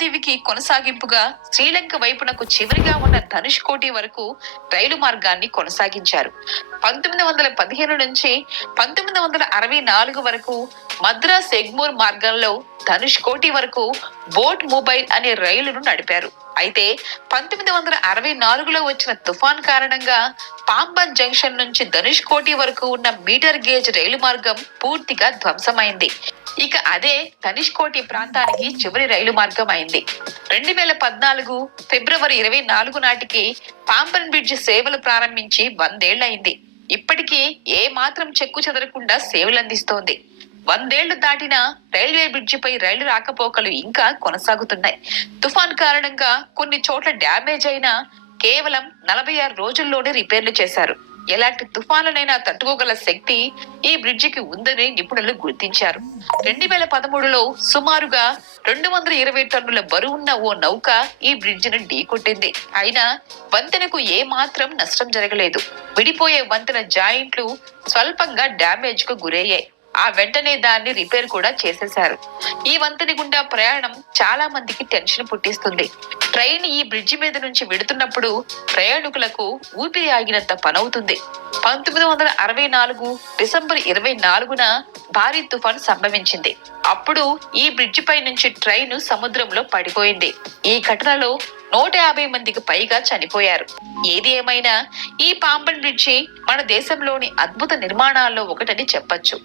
దీవికి కొనసాగింపుగా శ్రీలంక వైపునకు చివరిగా ఉన్న ధనుష్కోటి వరకు రైలు మార్గాన్ని కొనసాగించారు. 1915 నుంచి 1964 వరకు మద్రాస్ ఎగ్మూర్ మార్గంలో ధనుష్కోటి వరకు బోట్ మొబైల్ అనే రైలును నడిపారు. అయితే 1964లో వచ్చిన తుఫాన్ కారణంగా పాంబన్ జంక్షన్ నుంచి ధనుష్కోటి వరకు ఉన్న మీటర్ గేజ్ రైలు మార్గం పూర్తిగా ధ్వంసమైంది. ఇక అదే ధనుష్కోటి ప్రాంతానికి చివరి రైలు మార్గం అయింది. 2014 ఫిబ్రవరి 24 నాటికి పాంబన్ బ్రిడ్జ్ సేవలు ప్రారంభించి 100 ఏళ్లయింది. ఇప్పటికీ ఏ మాత్రం చెక్కు చెదరకుండా సేవలందిస్తోంది. 100 ఏళ్లు దాటిన రైల్వే బ్రిడ్జిపై రైలు రాకపోకలు ఇంకా కొనసాగుతున్నాయి. తుఫాన్ కారణంగా కొన్ని చోట్ల డ్యామేజ్ అయినా కేవలం 46 రోజుల్లోనే రిపేర్లు చేశారు. ఎలాంటి తుఫానులైనా తట్టుకోగల శక్తి ఈ బ్రిడ్జికి ఉందని నిపుణులు గుర్తించారు. 2013లో సుమారుగా 220 టన్నుల బరువున్న ఓ నౌక ఈ బ్రిడ్జిని ఢీకొట్టింది. అయినా వంతెనకు ఏ మాత్రం నష్టం జరగలేదు. విడిపోయే వంతెన జాయింట్లు స్వల్పంగా డ్యామేజ్ కు గురయ్యాయి. ఆ వెంటనే దాన్ని రిపేర్ కూడా చేసేశారు. ఈ వంతెన గుండా ప్రయాణం చాలా మందికి టెన్షన్ పుట్టిస్తుంది. ట్రైన్ ఈ బ్రిడ్జి మీద నుంచి వెడుతున్నప్పుడు ప్రయాణికులకు ఊపిరి ఆగినంత పనవుతుంది. 1964 డిసెంబర్ 24న భారీ తుఫాను సంభవించింది. అప్పుడు ఈ బ్రిడ్జి పై నుంచి ట్రైన్ సముద్రంలో పడిపోయింది. ఈ ఘటనలో 150 మందికి పైగా చనిపోయారు. ఏది ఏమైనా ఈ పాంబన్ బ్రిడ్జి మన దేశంలోని అద్భుత నిర్మాణాల్లో ఒకటని చెప్పొచ్చు.